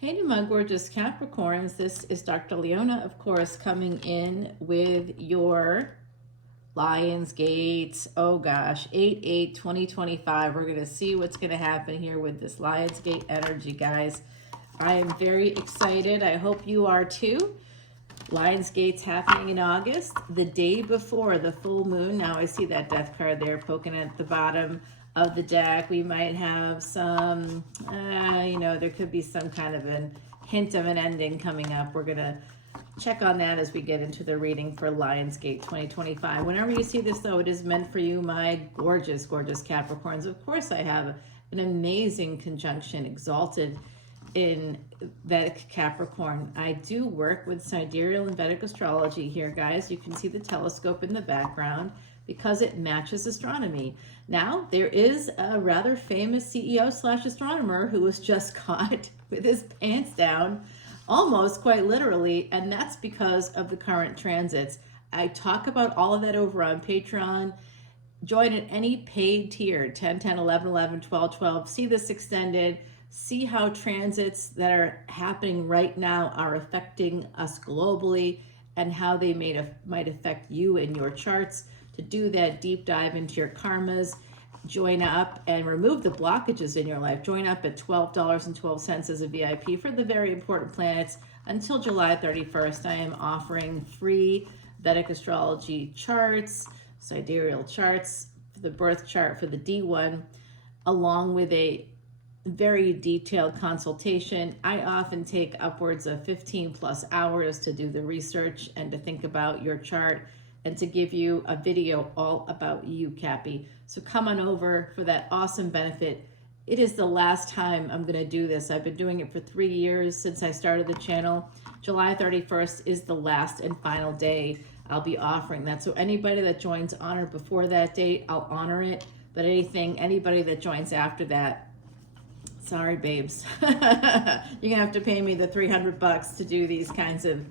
Hey to my gorgeous Capricorns, this is Dr. Leona, of course, coming in with your Lionsgate. Oh gosh, 8/8/2025. We're going to see what's going to happen here with this Lionsgate energy, guys. I am very excited. I hope you are too. Lionsgate's happening in August, the day before the full moon. Now I see that death card there poking at the bottom of the deck. We might have some, there could be some kind of a hint of an ending coming up. We're going to check on that as we get into the reading for Lionsgate 2025. Whenever you see this, though, it is meant for you, my gorgeous, gorgeous Capricorns. Of course, I have an amazing conjunction exalted in Vedic Capricorn. I do work with sidereal and Vedic astrology here, guys. You can see the telescope in the background because it matches astronomy. Now, there is a rather famous CEO/astronomer who was just caught with his pants down, almost quite literally, and that's because of the current transits. I talk about all of that over on Patreon. Join at any paid tier, 10, 10, 11, 11, 12, 12. See this extended. See how transits that are happening right now are affecting us globally and how they might affect you and your charts. To do that deep dive into your karmas, join up and remove the blockages in your life. Join up at $12.12 as a VIP for the very important planets. Until July 31st, I am offering free Vedic astrology charts, sidereal charts, for the birth chart for the D1, along with a very detailed consultation. I often take upwards of 15 plus hours to do the research and to think about your chart and to give you a video all about you, Cappy. So come on over for that awesome benefit. It is the last time I'm going to do this. I've been doing it for 3 years since I started the channel. July 31st is the last and final day I'll be offering that. So anybody that joins on or before that date, I'll honor it. But anybody that joins after that, sorry, babes. You're gonna have to pay me the $300 to do these kinds of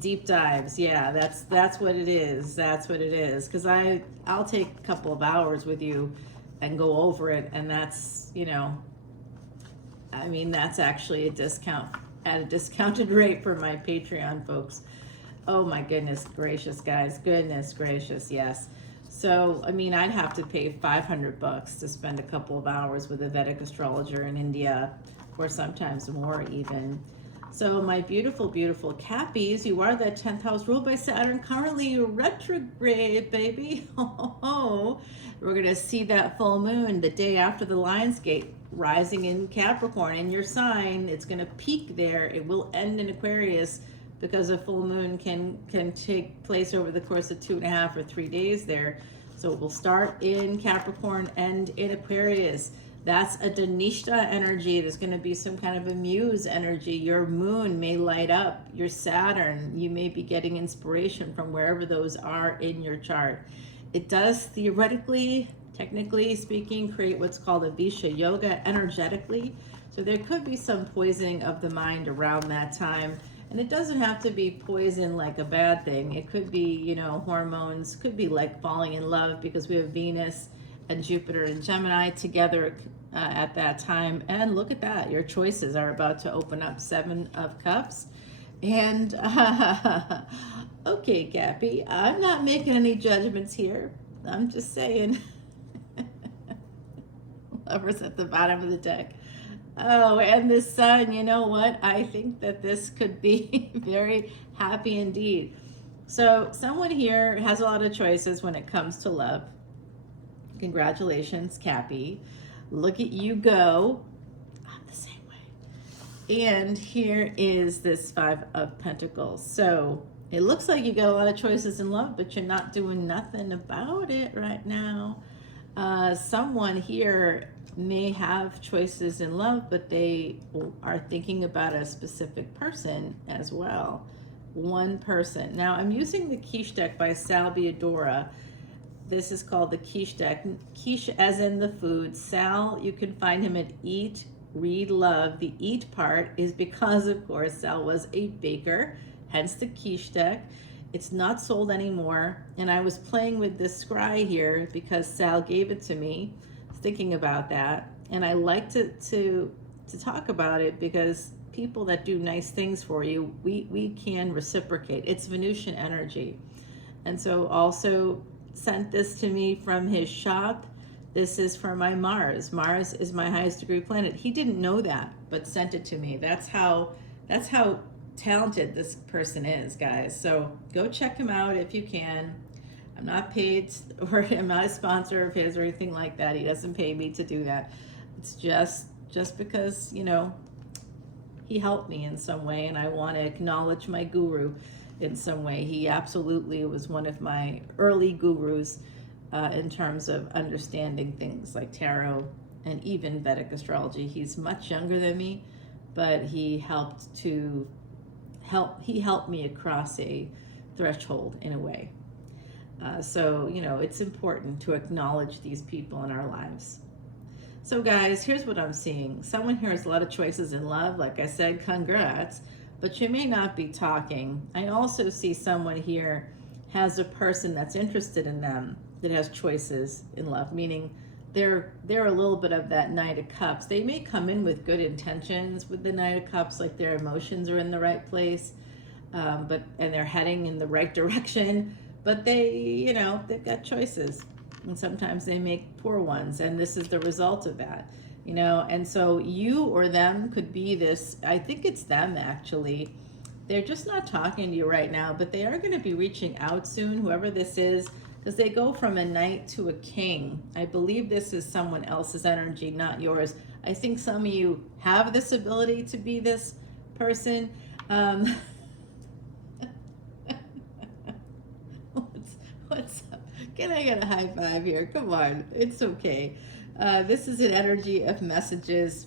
deep dives. Yeah, that's what it is. That's what it is. Because I'll take a couple of hours with you and go over it, and that's that's actually a discount at a discounted rate for my Patreon folks. Oh my goodness gracious, guys. Goodness gracious, yes. So, I'd have to pay $500 to spend a couple of hours with a Vedic astrologer in India, or sometimes more even. So, my beautiful, beautiful Cappies, you are that 10th house ruled by Saturn, currently retrograde, baby. Oh, we're going to see that full moon the day after the Lionsgate, rising in Capricorn in your sign. It's going to peak there. It will end in Aquarius, because a full moon can take place over the course of 2.5 or 3 days there. So it will start in Capricorn and in Aquarius. That's a Dhanishta energy. There's going to be some kind of a muse energy. Your moon may light up. Your Saturn, you may be getting inspiration from wherever those are in your chart. It does theoretically, technically speaking, create what's called a Visha Yoga energetically. So there could be some poisoning of the mind around that time. And it doesn't have to be poison like a bad thing. It could be, hormones, could be like falling in love, because we have Venus and Jupiter and Gemini together at that time. And look at that, your choices are about to open up. 7 of Cups. And, okay, Cappy, I'm not making any judgments here. I'm just saying. Lovers at the bottom of the deck. Oh, and the sun, you know what? I think that this could be very happy indeed. So someone here has a lot of choices when it comes to love. Congratulations, Cappy. Look at you go. I'm the same way. And here is this 5 of Pentacles. So it looks like you got a lot of choices in love, but you're not doing nothing about it right now. Someone here may have choices in love, but they are thinking about a specific person as well. One person. Now, I'm using the Quiche deck by Sal Biodora. This is called the Quiche deck. Quiche as in the food. Sal, you can find him at Eat, Read, Love. The eat part is because, of course, Sal was a baker, hence the Quiche deck. It's not sold anymore, and I was playing with this scry here because Sal gave it to me, thinking about that, and I like to to talk about it, because people that do nice things for you, we can reciprocate. It's Venusian energy. And so also sent this to me from his shop. This is for my Mars. Mars is my highest degree planet. He didn't know that, but sent it to me. That's how talented this person is, guys. So go check him out if you can. I'm not paid, or I'm not a sponsor of his or anything like that. He doesn't pay me to do that. It's just because, you know, he helped me in some way, and I want to acknowledge my guru in some way. He absolutely was one of my early gurus in terms of understanding things like tarot and even Vedic astrology. He's much younger than me, but he helped me across a threshold in a way. So, you know, it's important to acknowledge these people in our lives. So guys, here's what I'm seeing. Someone here has a lot of choices in love. Like I said, congrats, but you may not be talking. I also see someone here has a person that's interested in them that has choices in love, meaning they're a little bit of that Knight of Cups. They may come in with good intentions with the Knight of Cups, like their emotions are in the right place, and they're heading in the right direction, but they, you know, they've got choices. And sometimes they make poor ones, and this is the result of that, you know. And so you or them could be this, I think it's them actually. They're just not talking to you right now, but they are going to be reaching out soon, whoever this is, because they go from a knight to a king. I believe this is someone else's energy, not yours. I think some of you have this ability to be this person. What's up? Can I get a high five here? Come on, it's okay. This is an energy of messages,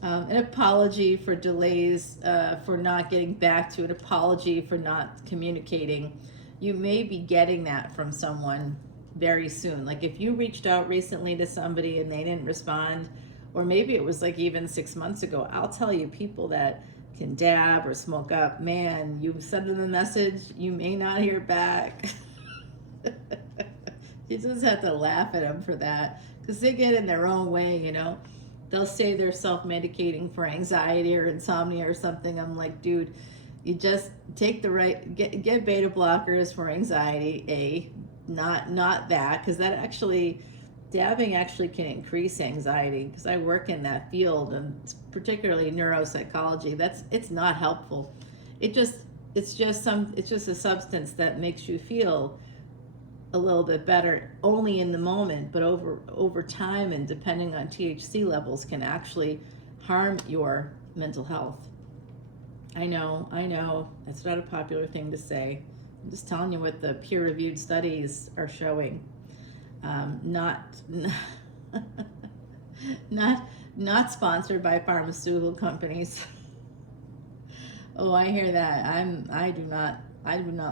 an apology for delays, for not getting back to, an apology for not communicating. You may be getting that from someone very soon. Like if you reached out recently to somebody and they didn't respond, or maybe it was like even 6 months ago, I'll tell you, people that can dab or smoke up, man, you send them a message, you may not hear back. You just have to laugh at them for that, because they get in their own way, you know. They'll say they're self-medicating for anxiety or insomnia or something. I'm like, dude, you just take the right, get beta blockers for anxiety, not that, because that actually, dabbing actually can increase anxiety, because I work in that field, and particularly neuropsychology. It's not helpful. It's just a substance that makes you feel a little bit better only in the moment, but over time and depending on THC levels can actually harm your mental health. I know, it's not a popular thing to say. I'm just telling you what the peer-reviewed studies are showing. Not sponsored by pharmaceutical companies. Oh, I hear that. I do not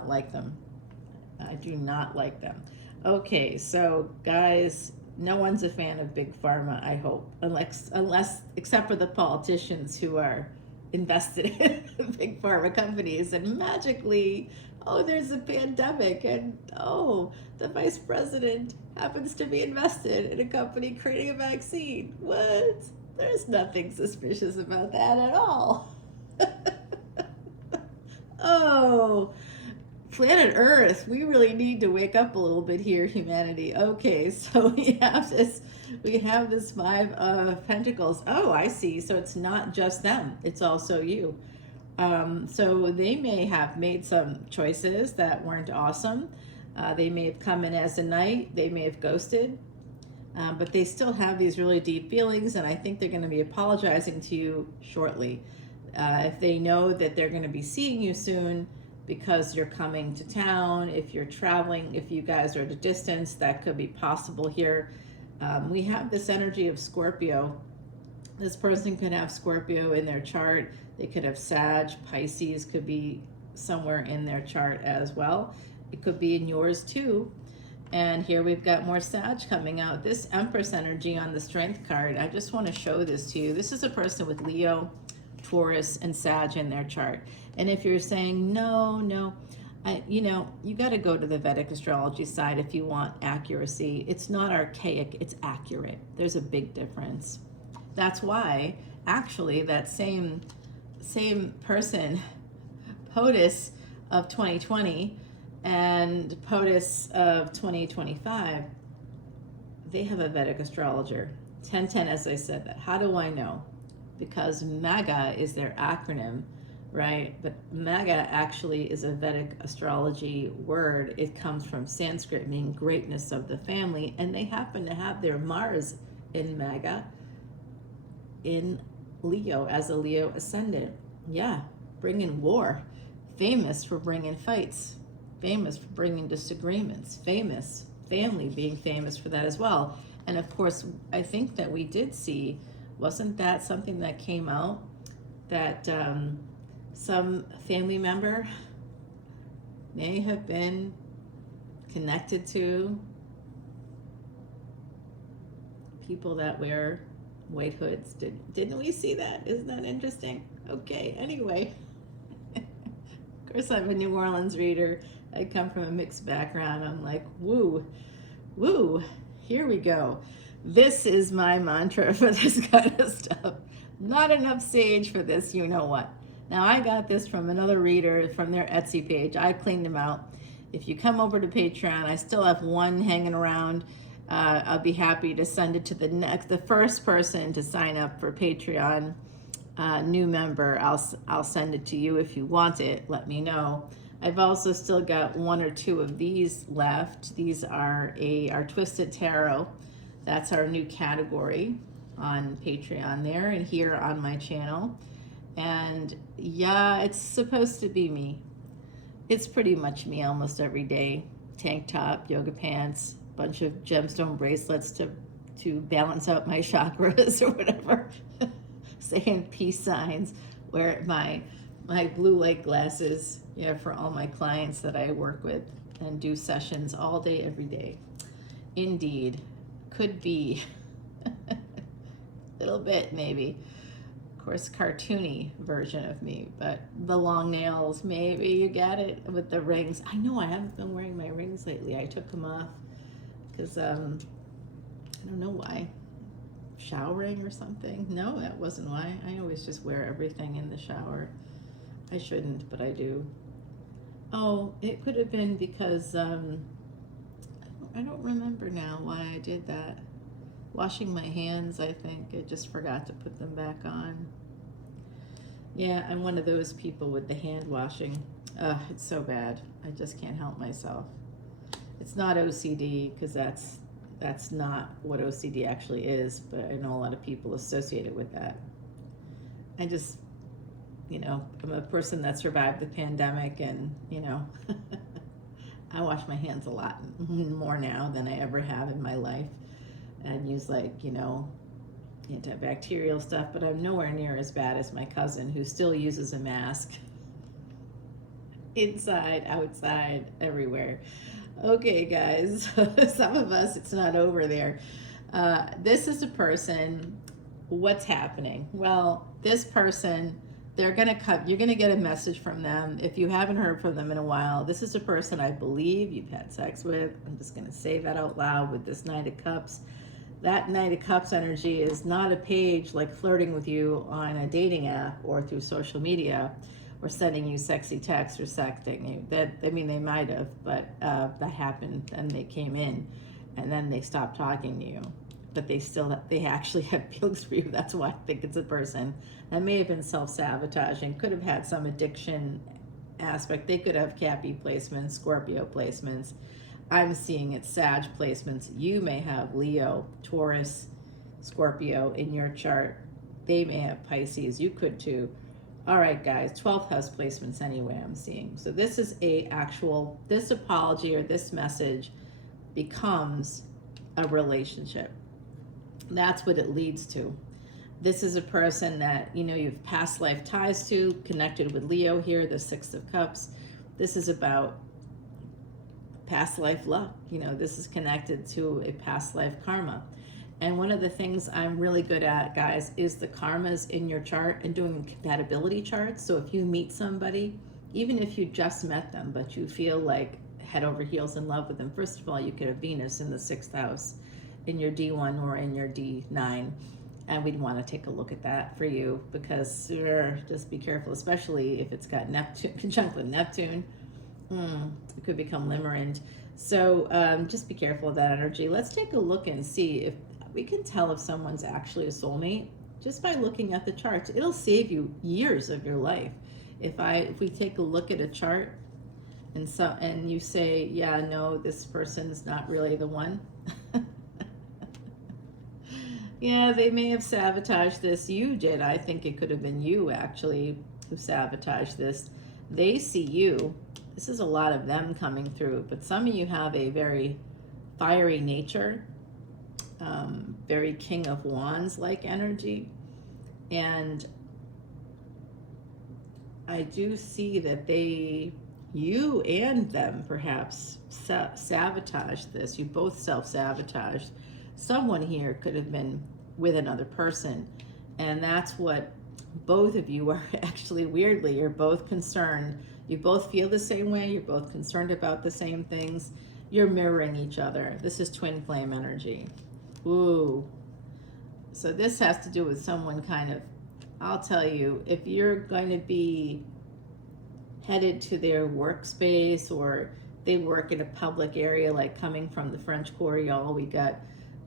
like them. I do not like them. Okay, so guys, no one's a fan of big pharma, I hope, unless except for the politicians who are invested in big pharma companies, and magically, oh, there's a pandemic, and oh, the vice president happens to be invested in a company creating a vaccine. What? There's nothing suspicious about that at all. Oh, planet Earth, we really need to wake up a little bit here, humanity. Okay, so we have this Five of Pentacles. Oh, I see. So it's not just them, it's also you. So they may have made some choices that weren't awesome. They may have come in as a knight, they may have ghosted, but they still have these really deep feelings, and I think they're going to be apologizing to you shortly. If they know that they're going to be seeing you soon, because you're coming to town, if you're traveling, if you guys are at a distance, that could be possible here. We have this energy of Scorpio. This person could have Scorpio in their chart. They could have Sag, Pisces could be somewhere in their chart as well. It could be in yours too. And here we've got more Sag coming out. This Empress energy on the Strength card, I just want to show this to you. This is a person with Leo, Taurus, and Sag in their chart. And if you're saying, no, you got to go to the Vedic astrology side if you want accuracy. It's not archaic, it's accurate. There's a big difference. That's why actually, that same person, POTUS of 2020 and POTUS of 2025, they have a Vedic astrologer. 1010, as I said that. How do I know? Because MAGA is their acronym, right? But MAGA actually is a Vedic astrology word. It comes from Sanskrit, meaning greatness of the family, and they happen to have their Mars in MAGA in Leo as a Leo ascendant. Yeah, bringing war, famous for bringing fights, famous for bringing disagreements, famous, family being famous for that as well. And of course, I think that we did see, wasn't that something that came out, that some family member may have been connected to people that wear white hoods? Didn't we see that? Isn't that interesting? Okay, anyway. Of course, I'm a New Orleans reader. I come from a mixed background. I'm like, woo, woo, here we go. This is my mantra for this kind of stuff. Not enough sage for this, you know what. Now, I got this from another reader from their Etsy page. I cleaned them out. If you come over to Patreon, I still have one hanging around. I'll be happy to send it to the first person to sign up for Patreon, new member. I'll send it to you if you want it. Let me know. I've also still got one or two of these left. These are our Twisted Tarot. That's our new category on Patreon there and here on my channel. And yeah, it's supposed to be me. It's pretty much me almost every day. Tank top, yoga pants, bunch of gemstone bracelets to balance out my chakras or whatever. Saying peace signs. Wear my blue light glasses, for all my clients that I work with and do sessions all day, every day. Indeed. Could be. Little bit, maybe. Of course, cartoony version of me, but the long nails, maybe you get it with the rings. I know I haven't been wearing my rings lately. I took them off because I don't know why. Showering or something? No, that wasn't why. I always just wear everything in the shower. I shouldn't, but I do. Oh, it could have been because I don't remember now why I did that. Washing my hands, I think. I just forgot to put them back on. Yeah, I'm one of those people with the hand washing. It's so bad. I just can't help myself. It's not OCD, because that's not what OCD actually is, but I know a lot of people associate it with that. I just, I'm a person that survived the pandemic, and, I wash my hands a lot more now than I ever have in my life. And use antibacterial stuff, but I'm nowhere near as bad as my cousin who still uses a mask. Inside, outside, everywhere. Okay, guys, some of us, it's not over there. This is a person, what's happening? Well, this person, you're gonna get a message from them. If you haven't heard from them in a while, this is a person I believe you've had sex with. I'm just gonna say that out loud with this Knight of Cups. That Knight of Cups energy is not a page like flirting with you on a dating app or through social media or sending you sexy texts or sexting you. They might have, but that happened and they came in and then they stopped talking to you. But they actually had feelings for you. That's why I think it's a person that may have been self-sabotaging, could have had some addiction aspect. They could have Cappy placements, Scorpio placements. I'm seeing it Sag placements. You may have Leo, Taurus, Scorpio in your chart. They may have Pisces. You could too. All right, guys, 12th house placements anyway I'm seeing. So this is this apology or this message becomes a relationship. That's what it leads to. This is a person that, you've past life ties to, connected with Leo here, the Six of Cups. This is about past life luck. This is connected to a past life karma. And one of the things I'm really good at, guys, is the karmas in your chart and doing compatibility charts. So if you meet somebody, even if you just met them, but you feel like head over heels in love with them, first of all, you could have Venus in the 6th house in your D1 or in your D9. And we'd want to take a look at that for you, because just be careful, especially if it's got Neptune, conjunct with Neptune. It could become limerent. So just be careful of that energy. Let's take a look and see if we can tell if someone's actually a soulmate just by looking at the charts. It'll save you years of your life. If we take a look at a chart and you say, yeah, no, this person's not really the one. Yeah, they may have sabotaged this. You did. I think it could have been you, actually, who sabotaged this. They see you. This is a lot of them coming through, but some of you have a very fiery nature, very King of Wands-like energy. And I do see that you and them perhaps sabotaged this. You both self-sabotaged. Someone here could have been with another person, and that's what both of you are actually. Weirdly, you're both concerned. You both feel the same way. You're both concerned about the same things. You're mirroring each other. This is twin flame energy. Ooh. So this has to do with someone kind of, I'll tell you, if you're going to be headed to their workspace, or they work in a public area, like coming from the French Quarter, y'all, we got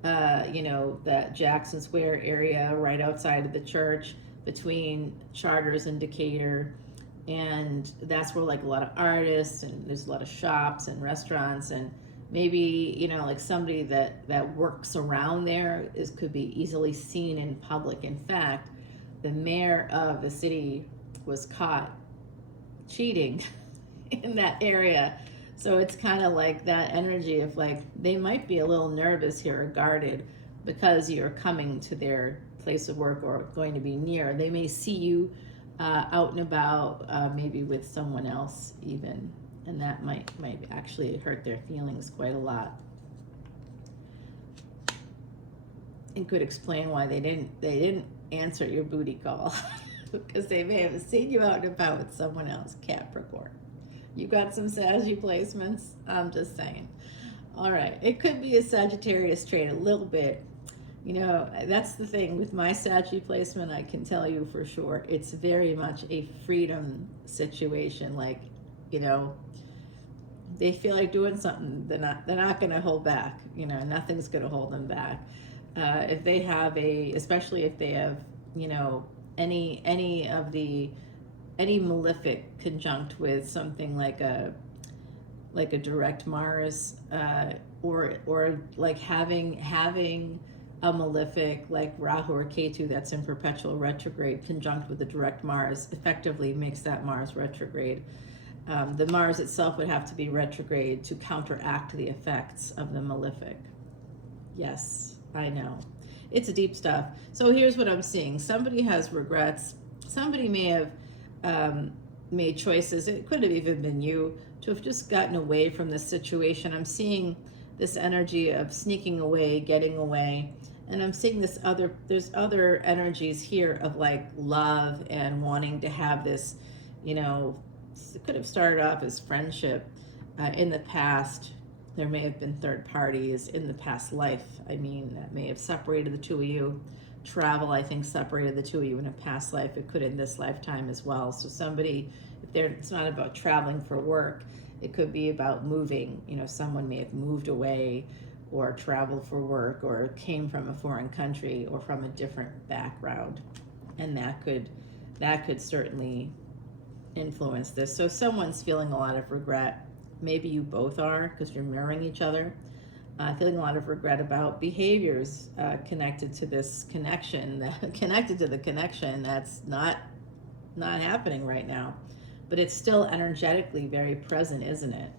that Jackson Square area right outside of the church between Charters and Decatur. And that's where like a lot of artists, and there's a lot of shops and restaurants, and maybe, like somebody that works around there could be easily seen in public. In fact, the mayor of the city was caught cheating in that area. So it's kind of like that energy of like, they might be a little nervous here or guarded because you're coming to their place of work or going to be near. They may see you out and about, maybe with someone else even, and that might actually hurt their feelings quite a lot. It could explain why they didn't answer your booty call because they may have seen you out and about with someone else. Capricorn. You got some Saggy placements? I'm just saying. All right. It could be a Sagittarius trait a little bit. That's the thing with my Saggy placement. I can tell you for sure, it's very much a freedom situation. Like, they feel like doing something. They're not going to hold back. Nothing's going to hold them back. If they have especially if they have, any malefic conjunct with something like a direct Mars, or like having a malefic like Rahu or Ketu that's in perpetual retrograde conjunct with the direct Mars effectively makes that Mars retrograde. The Mars itself would have to be retrograde to counteract the effects of the malefic. Yes, I know. It's deep stuff. So here's what I'm seeing. Somebody has regrets. Somebody may have made choices. It could have even been you to have just gotten away from this situation. I'm seeing this energy of sneaking away, getting away. And I'm seeing there's other energies here of like love and wanting to have this, it could have started off as friendship in the past. There may have been third parties in the past life. I mean, that may have separated the two of you. Travel, I think, separated the two of you in a past life. It could in this lifetime as well. So somebody, it's not about traveling for work. It could be about moving. Someone may have moved away or traveled for work or came from a foreign country or from a different background. And that could certainly influence this. So someone's feeling a lot of regret. Maybe you both are, because you're mirroring each other. Feeling a lot of regret about behaviors connected to this connection, connected to the connection that's not happening right now. But it's still energetically very present, isn't it?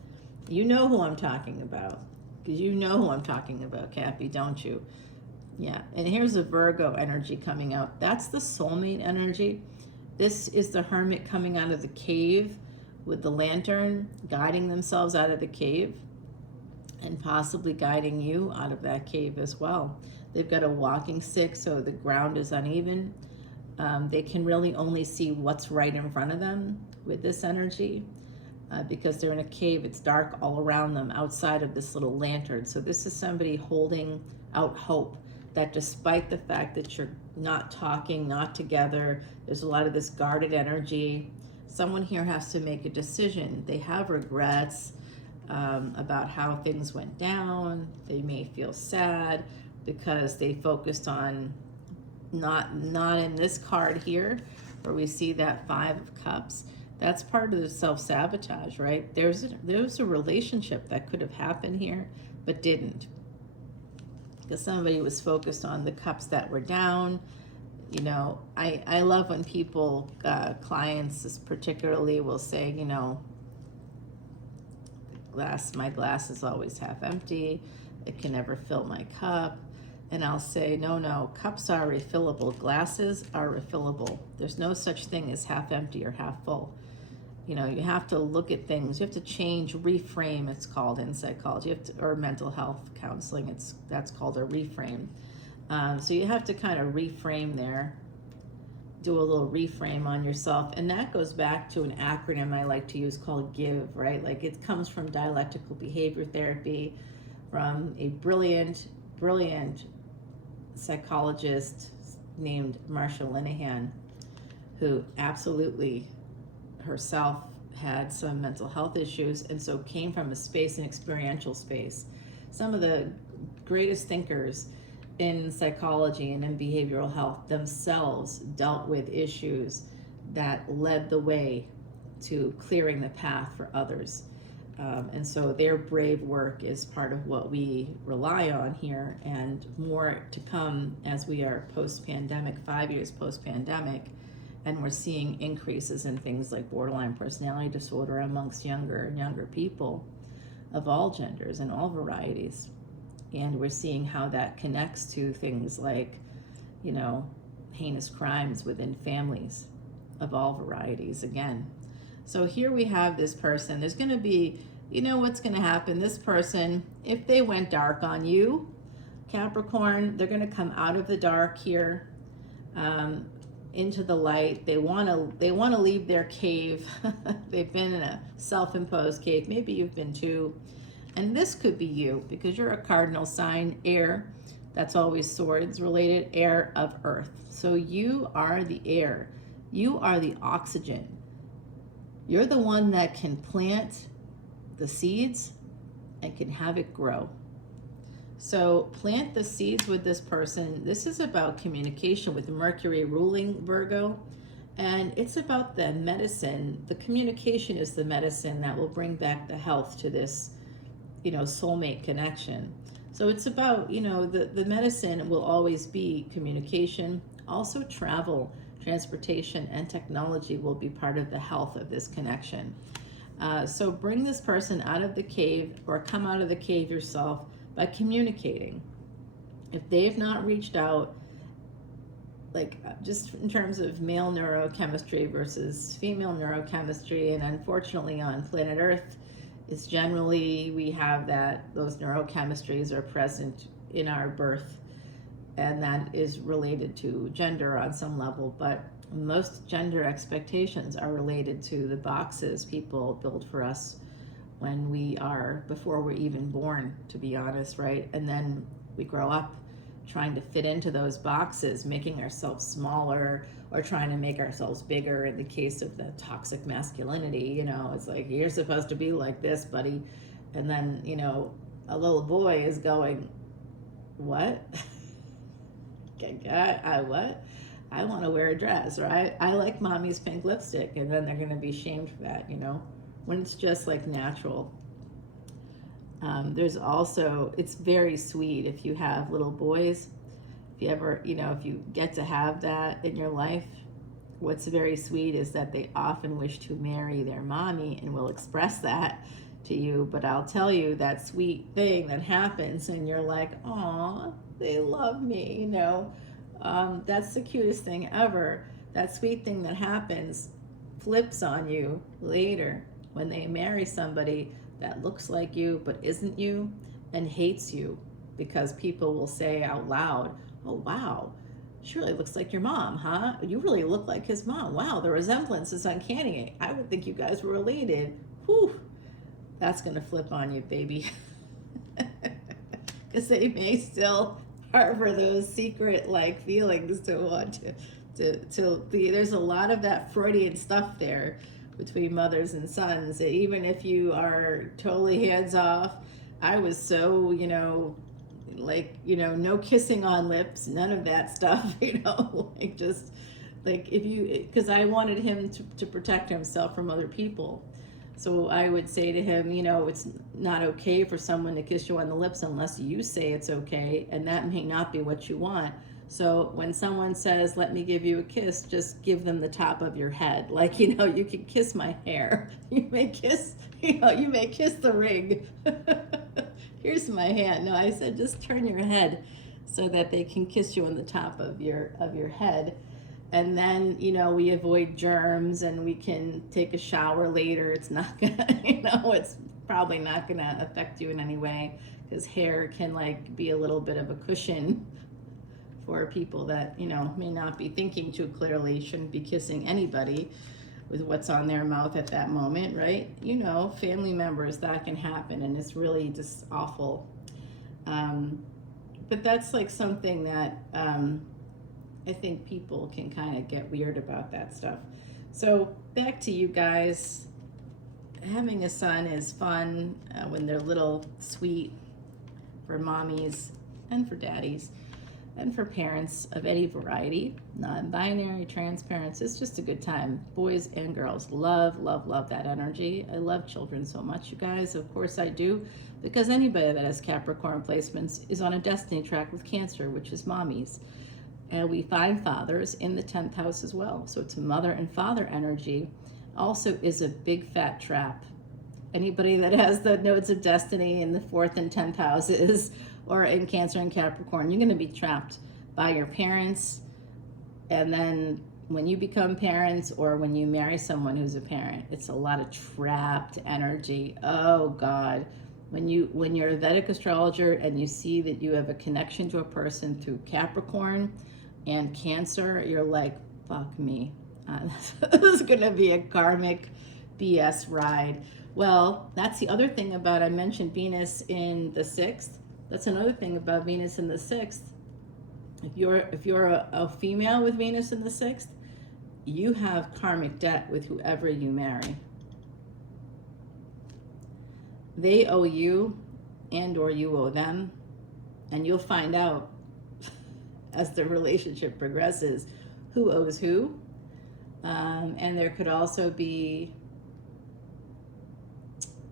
You know who I'm talking about, because you know who I'm talking about, Cappy, don't you? Yeah, and here's a Virgo energy coming out. That's the soulmate energy. This is the hermit coming out of the cave with the lantern, guiding themselves out of the cave, and possibly guiding you out of that cave as well. They've got a walking stick, so the ground is uneven. They can really only see what's right in front of them with this energy because they're in a cave. It's dark all around them outside of this little lantern. So this is somebody holding out hope that despite the fact that you're not talking, not together, there's a lot of this guarded energy. Someone here has to make a decision. They have regrets about how things went down. They may feel sad because they focused on not in this card here, where we see that 5 of Cups. That's part of the self-sabotage, right? There's a relationship that could have happened here, but didn't. Because somebody was focused on the cups that were down. You know, I love when people, clients particularly, will say, you know, my glass is always half empty. It can never fill my cup. And I'll say, no, cups are refillable. Glasses are refillable. There's no such thing as half empty or half full. You know, you have to look at things. You have to change, reframe, it's called in psychology, or mental health counseling. That's called a reframe. So you have to kind of reframe there, do a little reframe on yourself. And that goes back to an acronym I like to use called GIVE, right? Like, it comes from dialectical behavior therapy, from a brilliant psychologist named Marsha Linehan, who absolutely herself had some mental health issues, and so came from a space, an experiential space. Some of the greatest thinkers in psychology and in behavioral health themselves dealt with issues that led the way to clearing the path for others. And so their brave work is part of what we rely on here, and more to come as we are post-pandemic, 5 years post-pandemic, and we're seeing increases in things like borderline personality disorder amongst younger people of all genders and all varieties. And we're seeing how that connects to things like, you know, heinous crimes within families of all varieties again. So here we have this person. There's going to be, you know what's going to happen. This person, if they went dark on you, Capricorn, they're going to come out of the dark here into the light. They want to leave their cave. They've been in a self-imposed cave. Maybe you've been too. And this could be you, because you're a cardinal sign, air. That's always swords related, air of earth. So you are the air. You are the oxygen. You're the one that can plant the seeds and can have it grow. So plant the seeds with this person. This is about communication with Mercury ruling Virgo. And it's about the medicine. The communication is the medicine that will bring back the health to this, you know, soulmate connection. So it's about, you know, the medicine will always be communication. Also travel, transportation, and technology will be part of the health of this connection. So bring this person out of the cave, or come out of the cave yourself by communicating. If they've not reached out, like just in terms of male neurochemistry versus female neurochemistry, and unfortunately on planet Earth, it's generally, we have that, those neurochemistries are present in our birth, and that is related to gender on some level, but most gender expectations are related to the boxes people build for us when we are, before we're even born, to be honest, right? And then we grow up trying to fit into those boxes, making ourselves smaller or trying to make ourselves bigger. In the case of the toxic masculinity, you know, it's like, you're supposed to be like this, buddy. And then, you know, a little boy is going, what? What? I want to wear a dress, or I like mommy's pink lipstick. And then they're going to be shamed for that, you know, when it's just like natural. There's also, it's very sweet if you have little boys, if you ever, you know, if you get to have that in your life, what's very sweet is that they often wish to marry their mommy and will express that to you. But I'll tell you, that sweet thing that happens and you're like, aw, they love me, you know, that's the cutest thing ever. That sweet thing that happens flips on you later when they marry somebody that looks like you but isn't you, and hates you, because people will say out loud, oh wow, she really looks like your mom, huh? You really look like his mom. Wow, the resemblance is uncanny. I would think you guys were related. Whew, that's gonna flip on you, baby. Because they may still harbor those secret like feelings to want to be. There's a lot of that Freudian stuff there between mothers and sons. Even if you are totally hands off, I was so, like, no kissing on lips, none of that stuff, like just like because I wanted him to protect himself from other people. So I would say to him, it's not okay for someone to kiss you on the lips unless you say it's okay, and that may not be what you want. So when someone says, let me give you a kiss, just give them the top of your head. Like, you can kiss my hair. You may kiss the ring. Here's my hand. No, I said just turn your head so that they can kiss you on the top of your head. And then, we avoid germs and we can take a shower later. It's not gonna, it's probably not gonna affect you in any way, because hair can like be a little bit of a cushion for people that, may not be thinking too clearly, shouldn't be kissing anybody with what's on their mouth at that moment, right? Family members, that can happen, and it's really just awful. But that's like something that I think people can kind of get weird about that stuff. So back to you guys. Having a son is fun when they're little, sweet, for mommies and for daddies and for parents of any variety, non-binary, trans parents. It's just a good time. Boys and girls love that energy. I love children so much, you guys. Of course I do, because anybody that has Capricorn placements is on a destiny track with Cancer, which is mommies. And we find fathers in the 10th house as well. So it's mother and father energy also is a big fat trap. Anybody that has the nodes of destiny in the 4th and 10th houses, or in Cancer and Capricorn, you're going to be trapped by your parents. And then when you become parents, or when you marry someone who's a parent, it's a lot of trapped energy. Oh God. When you're a Vedic astrologer and you see that you have a connection to a person through Capricorn and Cancer, you're like, fuck me. This is going to be a karmic BS ride. Well, that's the other thing about, I mentioned Venus in the 6th. That's another thing about Venus in the 6th. If you're a female with Venus in the 6th, you have karmic debt with whoever you marry. They owe you, and or you owe them, and you'll find out as the relationship progresses who owes who. And there could also be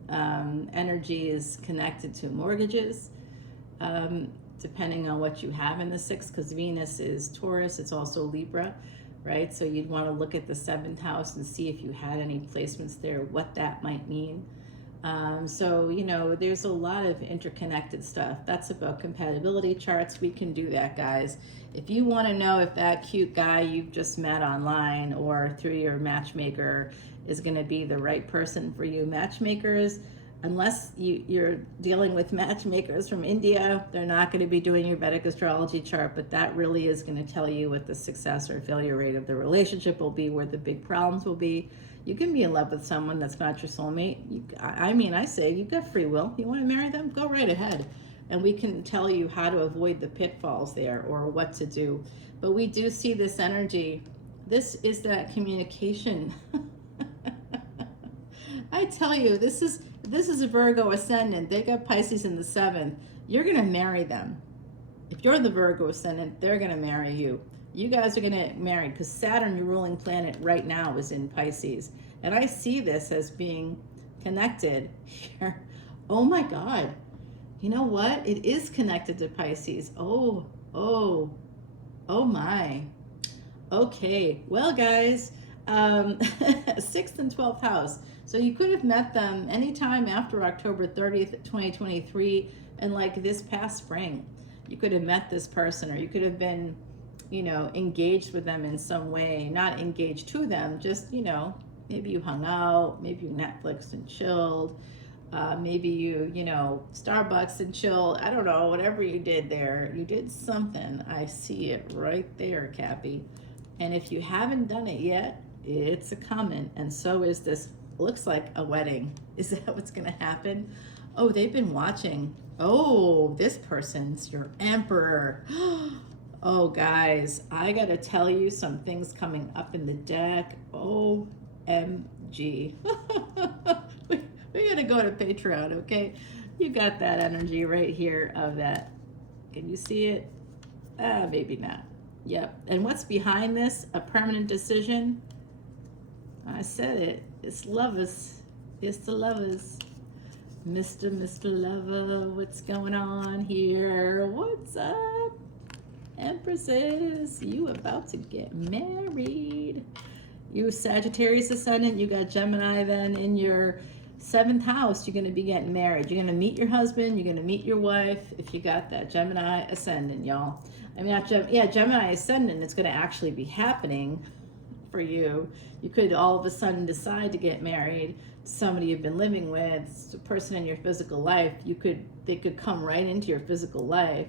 energies connected to mortgages, depending on what you have in the 6th, because Venus is Taurus, it's also Libra, right? So you'd want to look at the 7th house and see if you had any placements there, what that might mean. So, there's a lot of interconnected stuff. That's about compatibility charts. We can do that, guys. If you want to know if that cute guy you've just met online or through your matchmaker is going to be the right person for you, matchmakers, unless you're dealing with matchmakers from India, they're not going to be doing your Vedic astrology chart, but that really is going to tell you what the success or failure rate of the relationship will be, where the big problems will be. You can be in love with someone that's not your soulmate. I say you've got free will. You want to marry them? Go right ahead. And we can tell you how to avoid the pitfalls there or what to do. But we do see this energy. This is that communication. I tell you, this is a Virgo ascendant. They got Pisces in the 7th. You're going to marry them. If you're the Virgo ascendant, they're going to marry you. You guys are going to get married because Saturn, your ruling planet right now, is in Pisces. And I see this as being connected here. Oh my God. You know what? It is connected to Pisces. Oh my. Okay. Well, guys, 6th and 12th house. So you could have met them anytime after October 30th, 2023, and like this past spring. You could have met this person, or you could have been engaged with them in some way, not engaged to them, just, maybe you hung out, maybe you Netflixed and chilled, maybe you, Starbucks and chilled. I don't know, whatever you did there, you did something. I see it right there, Cappy. And if you haven't done it yet, it's a coming. And so is this, looks like a wedding. Is that what's going to happen? Oh, they've been watching Oh, this person's your emperor. Oh, guys, I gotta tell you some things coming up in the deck. OMG. We gotta go to Patreon, okay? You got that energy right here of that. Can you see it? Maybe not. Yep. And what's behind this? A permanent decision. I said it. It's lovers. It's the lovers. Mr. Lover, what's going on here? What's up? Empresses, you about to get married. You Sagittarius ascendant, you got Gemini then in your 7th house. You're going to be getting married. You're going to meet your husband. You're going to meet your wife if you got that Gemini ascendant, y'all. I mean, Gemini ascendant, it's going to actually be happening for you. You could all of a sudden decide to get married to somebody you've been living with, a person in your physical life. They could come right into your physical life.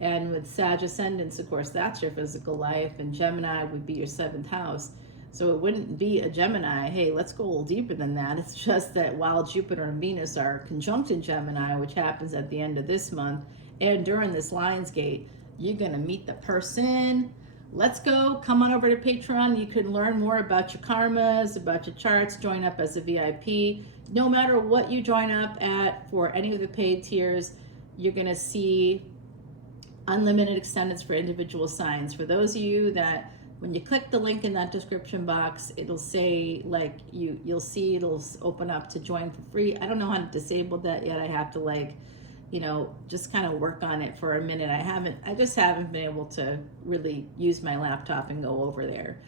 And with Sag ascendants, of course, that's your physical life, and Gemini would be your 7th house. So it wouldn't be a Gemini, hey, let's go a little deeper than that. It's just that while Jupiter and Venus are conjunct in Gemini, which happens at the end of this month, and during this Lionsgate, you're going to meet the person. Let's go. Come on over to Patreon. You can learn more about your karmas, about your charts, join up as a VIP. No matter what you join up at for any of the paid tiers, you're going to see unlimited extendeds for individual signs. For those of you that, when you click the link in that description box, it'll say, like, you'll see it'll open up to join for free. I don't know how to disable that yet. I have to, like, you know, just kind of work on it for a minute. I just haven't been able to really use my laptop and go over there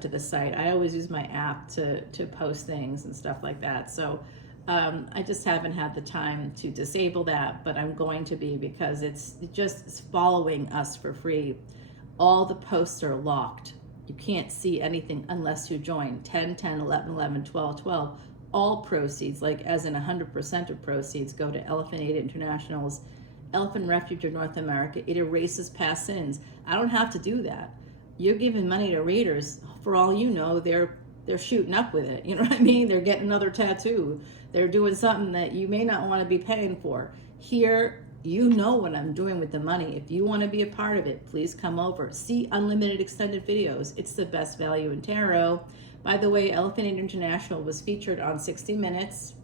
to the site. I always use my app to post things and stuff like that. So I just haven't had the time to disable that, but I'm going to be, because it's just following us for free. All the posts are locked. You can't see anything unless you join. 10, 10, 11, 11, 12, 12. All proceeds, like as in 100% of proceeds, go to Elephant Aid International's Elephant Refuge of North America. It erases past sins. I don't have to do that. You're giving money to raiders. For all you know, they're shooting up with it. You know what I mean? They're getting another tattoo. They're doing something that you may not want to be paying for. Here, you know what I'm doing with the money. If you want to be a part of it, please come over. See unlimited extended videos. It's the best value in tarot. By the way, Elephant Aid International was featured on 60 Minutes.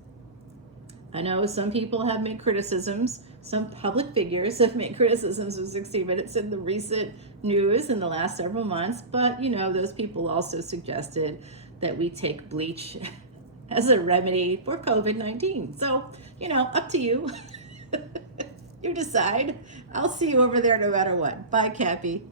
I know some people have made criticisms. Some public figures have made criticisms of 60 Minutes in the recent news in the last several months. But, you know, those people also suggested that we take bleach as a remedy for COVID-19. So, you know, up to you. You decide. I'll see you over there no matter what. Bye, Cappy.